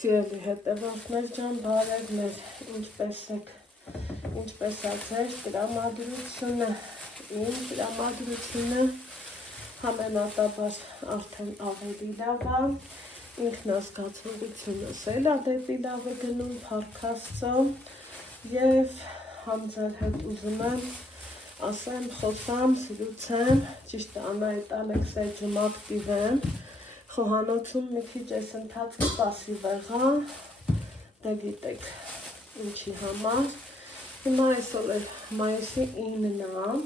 Սիրելի հետևորդներ ջան, բարևներ, ինչպես է ձեր տրամադրությունը, իմ տրամադրությունը համեմատաբար արդեն ավելի լավ է, ինքնազգացողությունս էլ դեպի լավ է գնում, փառք Աստծո, եւ համ ձեր հետ ուզում եմ ասեմ, խոսամ, սիրուցեմ, ճիշտ է Անահիտ Ալեքսեյevым ակտիվ եմ, խոհանոցում մի քիչ այս ընթացքը պասիվ եղա, դե գիտեք ինչի համար, հիմա այսօր էլ մայիսի 9-ն է,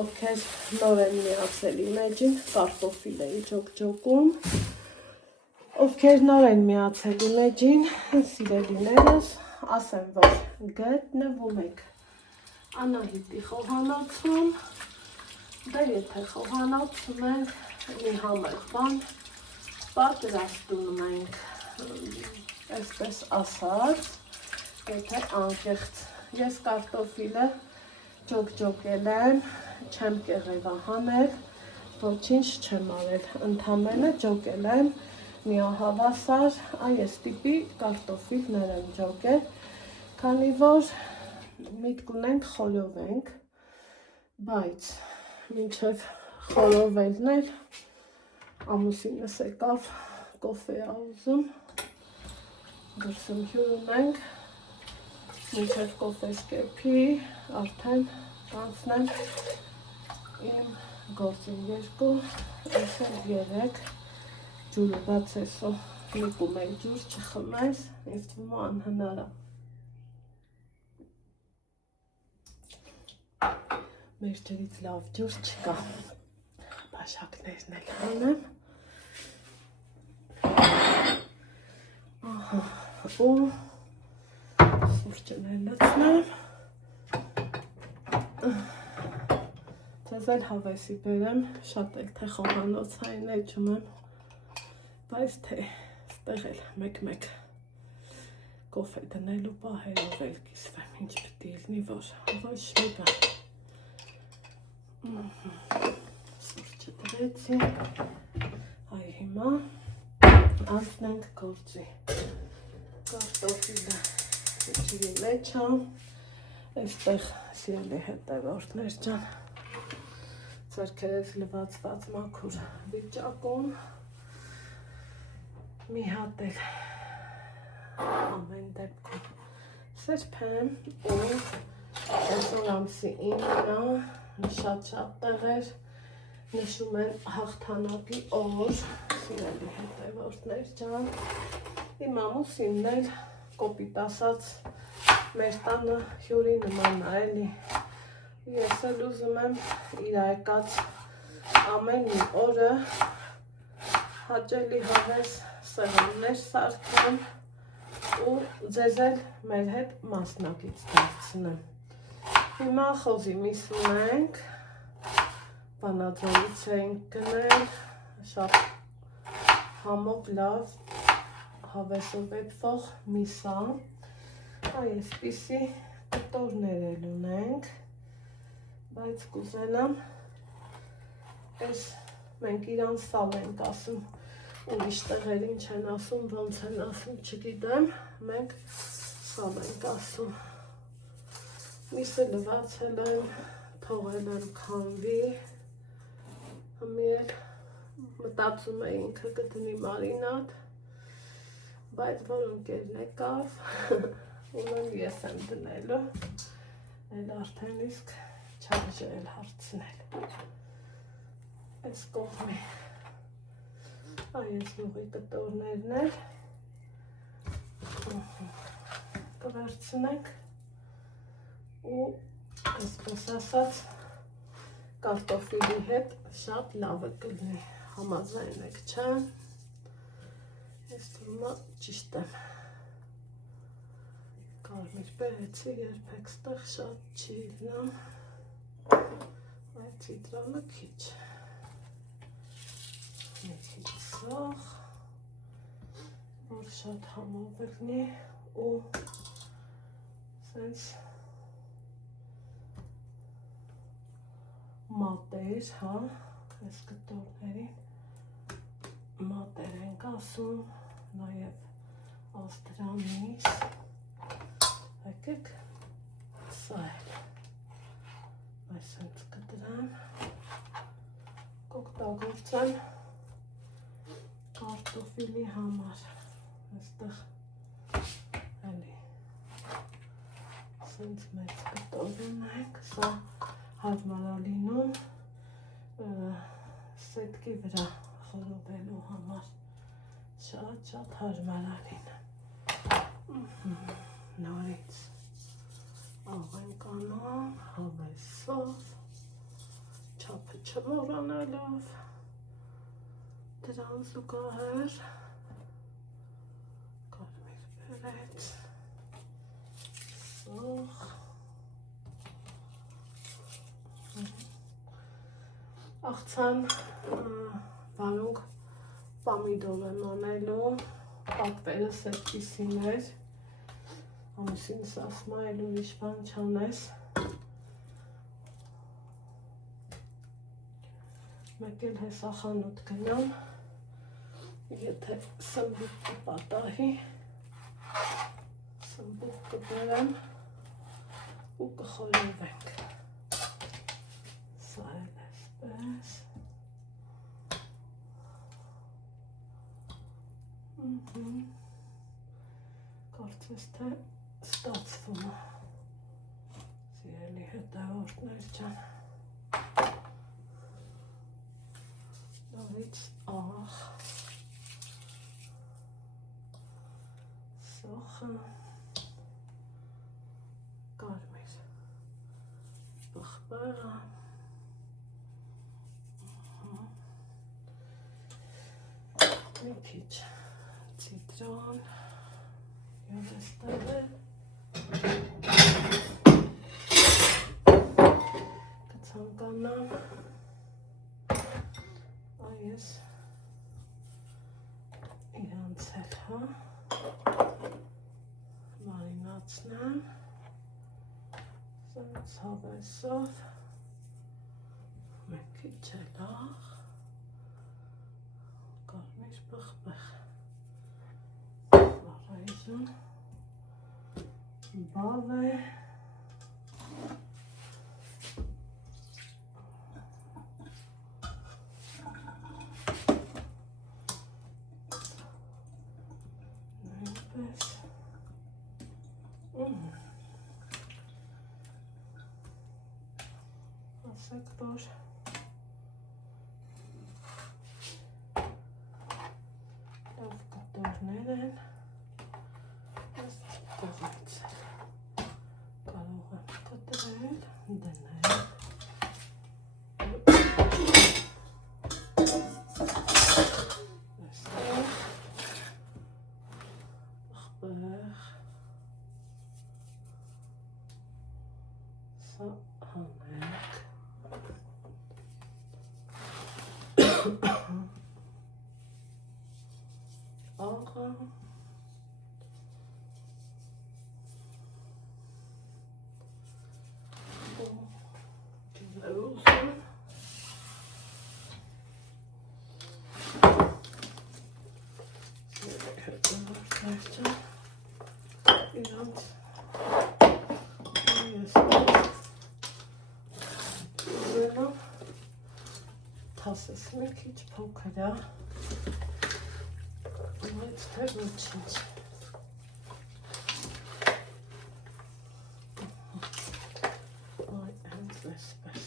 ովքեր նոր են միացել իմ էջին, կարտոֆիլ էի ջոկջոկում, ովքեր նոր են միացել իմ էջին, սիրելիներս, ասեմ, որ գտնվում եք Անահիտի խոհանոցում, դե եթե խոհանոցում ենք մի համեղ բան, պատրաստում ենք, այսպես ասած, եթե անկեղծ, ես կարտոֆիլը ջոկջոկել եմ, չեմ կեղևահանել, ոչինչ չեմ արել, ընդամենը ջոկել եմ, միահավասար, այս տիպի կարտոֆիլներ եմ ջոկել, քանի որ միտք ունենք խորովենք, բայց մինչև խորովելն էլ ամուսինս եկավ, կոֆե ա ուզում, դրսում հյուր ունենք, մինչև կոֆե սկեփի, արդեն կանցնեմ իմ գործին 2, այսել 3, ջուրը բաց էսո, նիկում ենք ջուր չխմես, ինձ թվում է անհնար է։ Մեր ջրից լավ ջուր չկա, բաշակներն էլ հանեմ, ու սուրճն էլ լցնեմ, ձեզ էլ հավեսի բերեմ, շատ էլ թե խոհանոցային էջում եմ, բայց թե ստեղ էլ մեկ-մեկ կոֆե դնելու պահերով էլ կիսվեմ, ինչ պիտի լինի, որ ոչ մի բան։ Սուրճը դրեցի, այ հիմա անցնենք գործի, կարտոֆիլը ջրի մեջ է, այստեղ սիրելի հետևորդներ ջան, ձեռքերս լվացված մաքուր վիճակում, մի հատ էլ ամեն դեպքում սրբեմ ու այսօր ամսի 9-ն շատ տեղեր նշում են հաղթանակի օր, սիրելի հետևորդներ ջան, իմ ամուսինն էլ կոպիտ ասած մեր տանը հյուրի նման է էլի, ես էլ ուզում եմ իր եկած ամեն մի օրը հաճելի հավես սեղաններ սարքեմ ու ձեզ էլ մեր հետ մասնակից դարձնեմ։ Հիմա խոզի միսում ենք, Վանաձորից ենք գնել, շատ համով լավ հավեսով էտվող միսա, այսպիսի կտորներ էլ ունենք, բայց կուզենամ, այս մենք իրան սալ ենք ասում, ուրիշ տեղեր ինչ են ասում, ոնց են ասում, չգիտեմ, մենք սալ ենք ասում, միսը լվացել եմ, թողել եմ քամվի, Հիմի էլ մտածում է ինքը կդնի մարինադ, բայց որ ընկերն եկավ, ուրեմն ես եմ դնելու, էլ արդեն իսկ չարժե էլ հարցնել, այս կողմի, այս լուղի կտորներն էլ կվերցնենք ու այսպես ասած կարտոֆիլի հետ շատ լավ է կլինի, համաձայն եք, չէ, ես թվում է ճիշտ եմ, կարմիր բերեցի, երբեք ստեղ շատ չի լինում, այդ ցիտրոնը քիչ, մի քիչ սաղ, որ շատ համով լինի ու սենց մատեր, հա, այս կտորներին մատեր ենք ասում, նաև կգործեմ կարտոֆիլի համար, այստեղ էլի սենց մեծ կտոր ունենք, սա հարմարալինում սետկի վրա խորովելու համար, շատ հարմարալին, նորից աղ ենք անում, հավեսով, չափը չմոռանալով, դրան զուգահեռ կարմիր բերեց, սոխ, աղցան վարունգ պամիդոր եմ անելու, պատվերը սետքիսին էր, ամուսինս ասում է այլ ուրիշ բան չանես, մեկ էլ հեսախանութ գնամ, եթե սմբուկ կպատահի, սմբուկ կբերեմ ու կխորովենք, սա էլ էսպես, կարծես թե ստացվում է, սիրելի հետևորդներ ջան, նորից աղ, սոխը, կարմիր պղպեղը, մի քիչ ցիտրոն, յոդ էստեղ է, կցանկանամ, այս իրանց էլ, հա, մարինացնեմ, սենց հավեսով, մեկ քիչ էլ աղ, կարմիր պղպեղ, առայժմ բավ է, նույնպես, ասեք, որ լավ կտորներ են, ես կողից կարող եմ կտրել, դնել, այստեղ, պղպեղ, սա հանենք, աղը, ջուզերուզը, հետևորդներ ջան, իրանց ես ուզելով թասես մի քիչ փոքր է, բայց թե ոչինչ, այ հենց էսպես,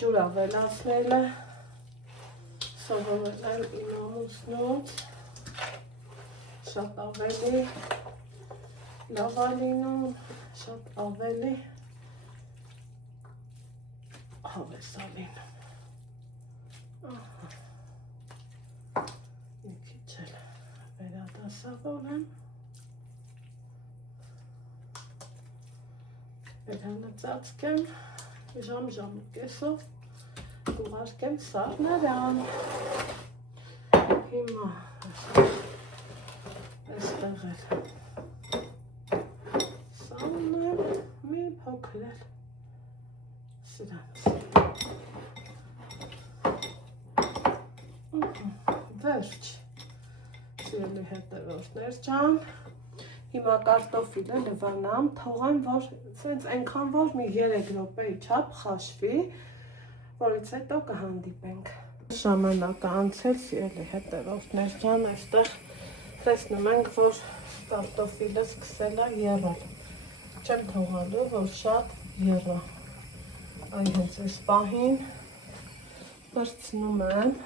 ջուր ավելացնել է, սովորել եմ իմ ամուսնուց, շատ ավելի լավ է լինում, շատ ավելի հավես է լինում, մի քիչ էլ վերադասավորեմ, վերանը ծածկեմ, ժամ ու կեսով կուղարկեմ սառնարան, հիմա այստեղ էլ սառնեմ, մի փոքր էլ սրանց, հետևորդներ ջան, հիմա կարտոֆիլը լվանամ, թողեմ, որ սենց այնքան որ մի 3 րոպեի չափ խաշվի, որից հետո կհանդիպենք։ Ժամանակը անցել, սիրելի հետևորդներ ջան, այստեղ տեսնում ենք, որ կարտոֆիլը սկսել է եռալ։ Չեմ թողալու, որ շատ եռա։ Այ հենց այս պահին բրցնում եմ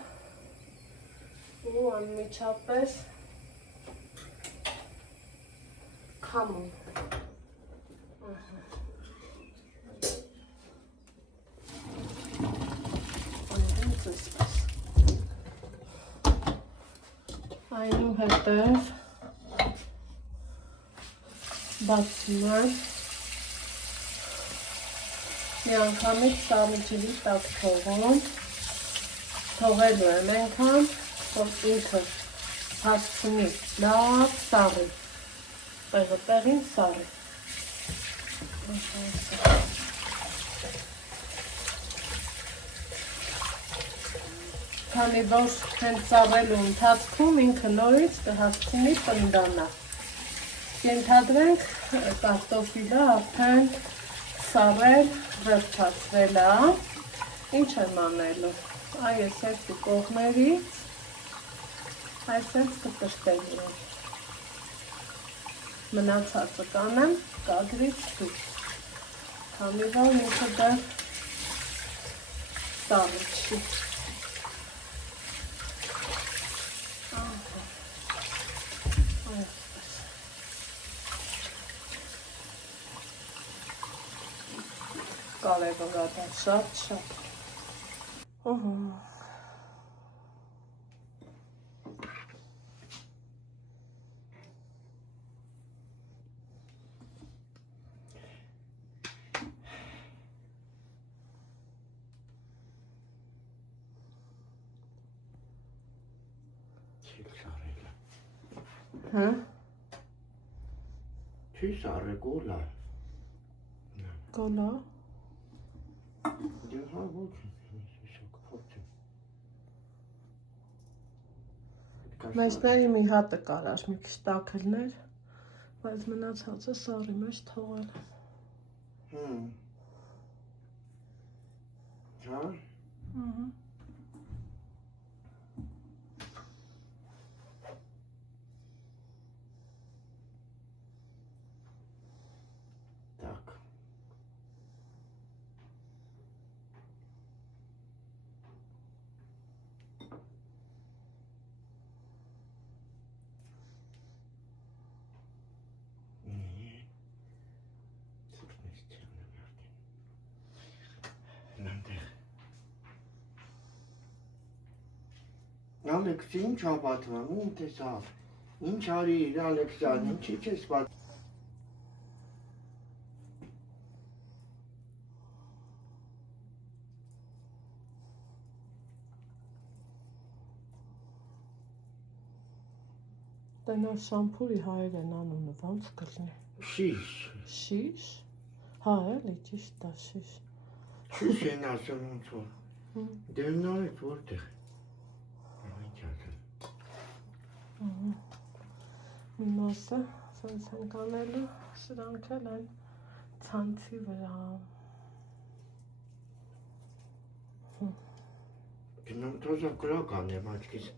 ու անմիջապես քամում։ Այնուհետև բացում եմ, միանգամից սառը ջրի տակ թողելու եմ այնքան, որ ինքը հասցնի լավ սառի, տեղը տեղին սառի։ Քանի որ հենց սառելու ընթացքում ինքը նորից կհասցնի պնդանալ։ Ենթադրենք կարտոֆիլը արդեն սառել, ռեփչացվել է, ինչ եմ անելու, այս երկու կողմերից, այսպես կտրտելու եմ, մնացածը կանեմ կադրից դուրս, քանի որ ինքը դեռ սառը չի։ Կարևոր է դա շատ։ Հա? Չի սառը գոլա։ Գոլա։ Դե հա ոչ, շոկ փոքր։ Մեջների մի հատը կարար, մի քիչ տաքելներ, բայց մնացածը սառի մեջ թողել եմ։ Հա։ Так. Ալեքսի, ինչ ապատվան, ում տեսավ, ինչ արիր, Ալեքսյան, ինչի չես պատ։ Դա նոր շամփուրի հայերեն անունը ոնց կլինի։ Շիշ։ Շիշ։ Հա, էլի ճիշտ է, շիշ։ Շիշ են ասում ոնց որ։ Դե նորից որտեղ։ Մի մասը սենց ենք անելու, սրանք էլ են ցանցի վրա։ Գնամ թոզա կրակ անեմ աչքիս։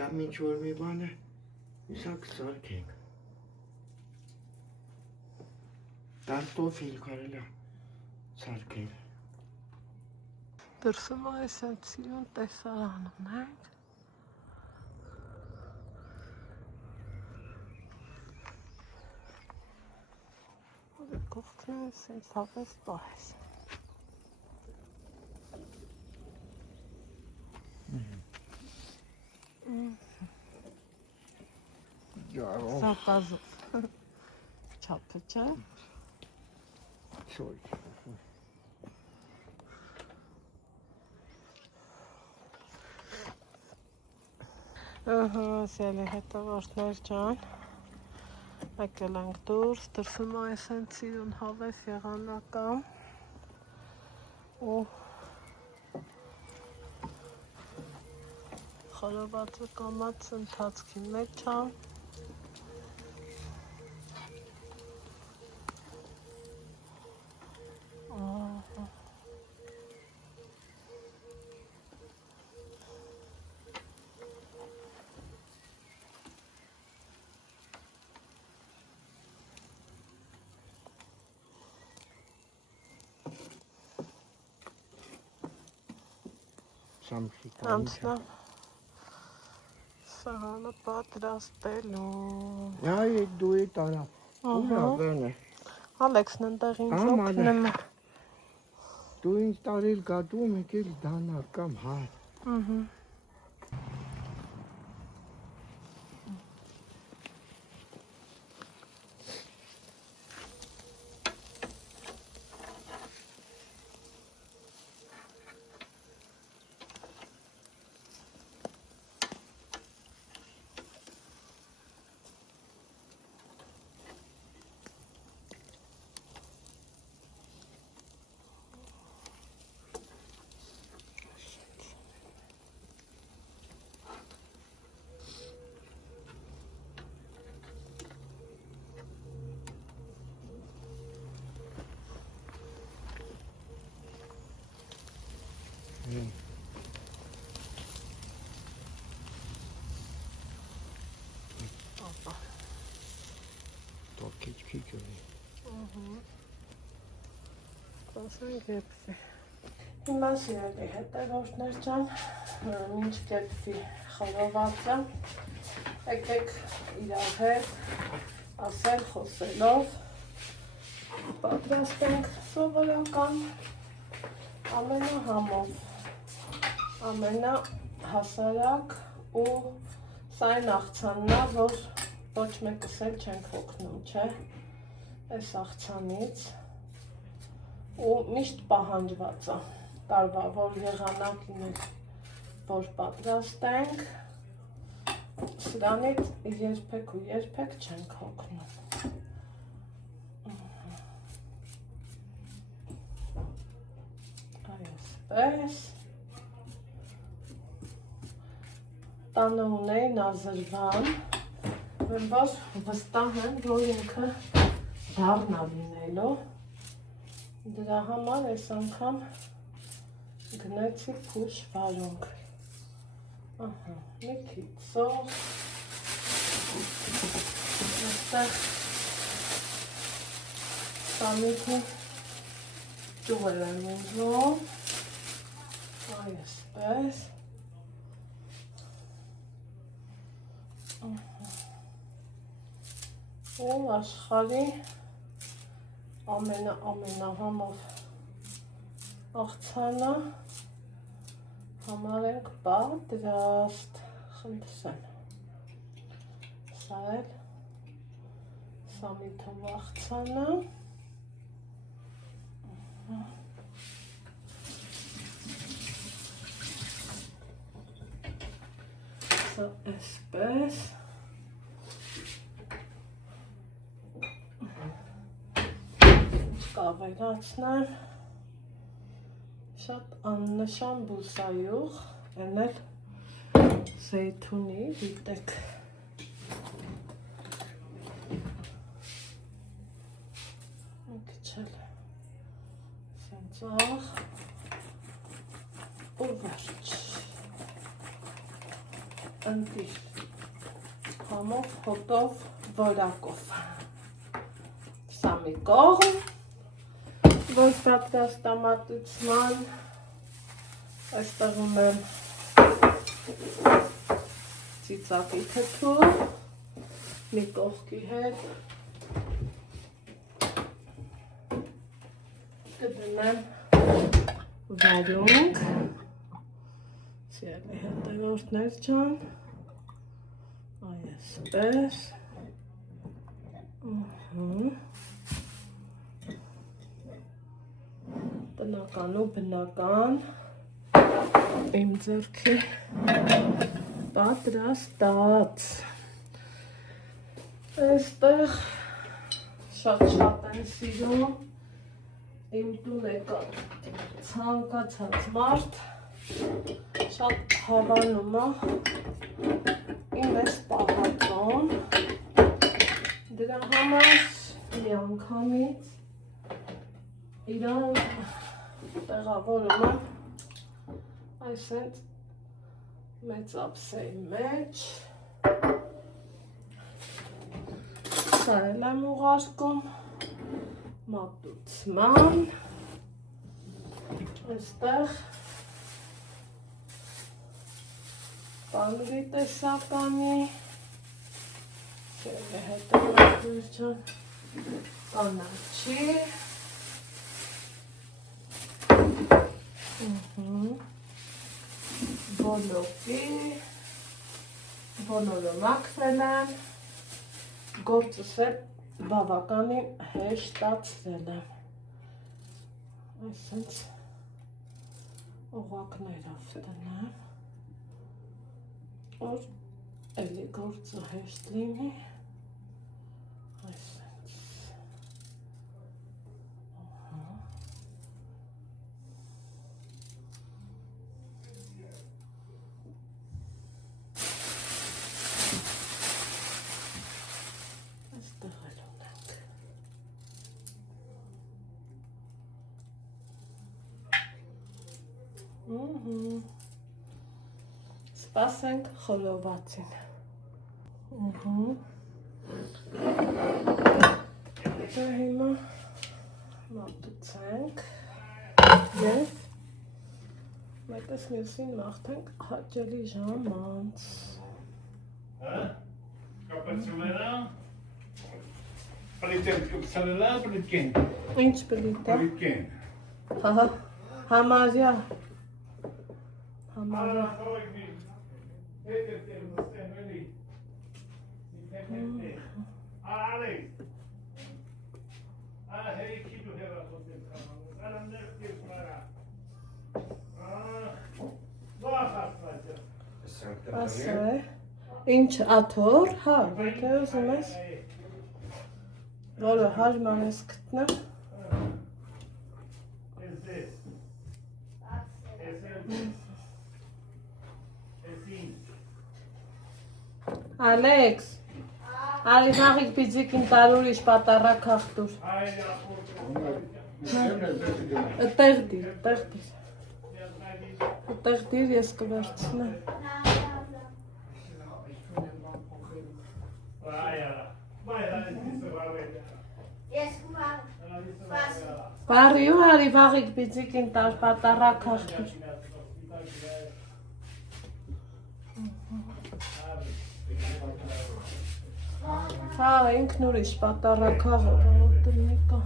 Կամ ինչ որ մի բան է, իսակ սարքենք։ Կարտոֆիլ կարել է սարքել։ Դրսում այս այդ սիրուն տեսարանն ենք։ Որը կողքն է սենց հապես պահես։ Սապազով չապը չէ։ Չոյ։ Սելի հետևորդներ ջան, եկել ենք դուրս, դրսում այս են սիրուն հավես եղանակամ ու խորովածը կամած ընթացքի մեջ եմ։ Անցնամ սեղանը պատրաստելու։ Այ դու էդ արա։ Ուրա բանը։ Ալեքսն ընտեղ ինձ օգնում է։ Դու ինձ տարել գատում եկել դանար կամ հա։ Քիչ ունի։ Կասենք եփվի։ Հիմա սիրելի հետևորդներ ջան, մինչ կեպվի խորովածը, եկեք իրար հետ ասել խոսելով պատրաստենք սովորական ամենահամով, ամենահասարակ ու սա այն աղցանն է, որ ոչ մեկս էլ չենք օգնում, չէ, այս աղցանից ու միշտ պահանջված է տարվա, որ եղանակին էլ որ պատրաստենք, սրանից երբեք ու երբեք չենք օգնում։ Այսպես տանը ունեի նազրվան, որ վստահ եմ, որ ինքը դառնա լինելու, դրա համար այս անգամ գնեցի փուշ վարունգ, մի քիչ սոս, այստեղ սամիթի ճուղեր եմ ուզում, այսպես, ու աշխարհի ամենահամով աղցանը համարենք պատրաստ, խնդրեմ, սա էլ սամիթով աղցանը, սա այսպես, կավերացնեմ, շատ աննշան բուսայուղ, են էլ զեյթունի, դիտեք, մի քիչ էլ սենցաղ ու վերջ, ընտիր, համով, հոտով, որակով, սա մի կողմ, որ պատրաստամատության այստեղ ունեմ ծիծաղի թթու, մի կողքի հետ կդնեմ վարունգ, սիրելի հետևորդներ ջան, այսպես, բնական ու բնական իմ ձեռքի պատրաստած, այստեղ շատ են սիրում իմ տուն եկան ցանկացած մարդ Շատ հավանում է իմ էս պահածոն, դրա համար մի անգամից իրան տեղավորում եմ այսենց մեծ ափսեի մեջ, սա էլ եմ ուղարկում մատուցման, այստեղ պանրի տեսականի, սերը հետևություն, կանաչի, բոլոկի, բոլորը մաքրել եմ, գործս էլ բավականին հեշտացրել եմ, այսինչ օղակներով տնեմ, որ էլի գործը հեշտ լինի, այսինչ, այստեղ էլ ունենք, սպասենք խորովածին, դե հիմա մատուցենք և մեկս մյուսին մաղթենք հաճելի ժամանց։ Կապացումենա, պլիտեն կպսալելա, պլիտքեն։ Ինչ պլիտ է։ Պլիտքեն։ Համարյա։ Ասե, ինչ աթոր, հա, եթե ուզում ես, որը հարման ես գտնեմ, Ալեքս, արի նաղիկ պիձիկին տարուրիշ պատարակ հաղթուր, տեղ դիր, ես կվերցնեմ, բարի ու արի վաղիկ պիձիկին տար պատարակ հաղթուր, հա, ինքն ուրիշ պատարակ հաղթուր, տնիկա,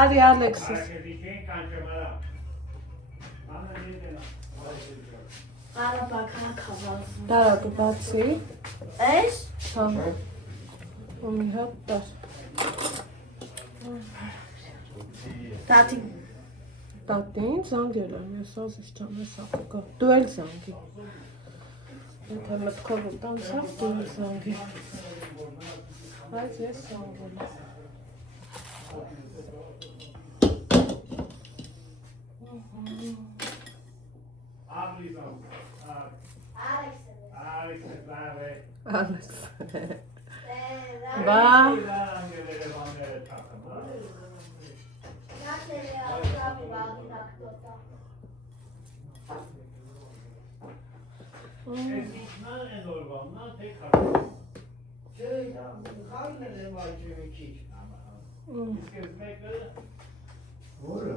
արի Ալեքսիս, Տարակը բացի, Էս? հա, ու մի հատ տար, տատին զանգել եմ, ես ասես չամ ես աղկա, դու էլ զանգի, եթե մտքով ու տանցավ, դու էլ զանգի, բայց ես զանգել եմ, Ալեքս, բա, Որը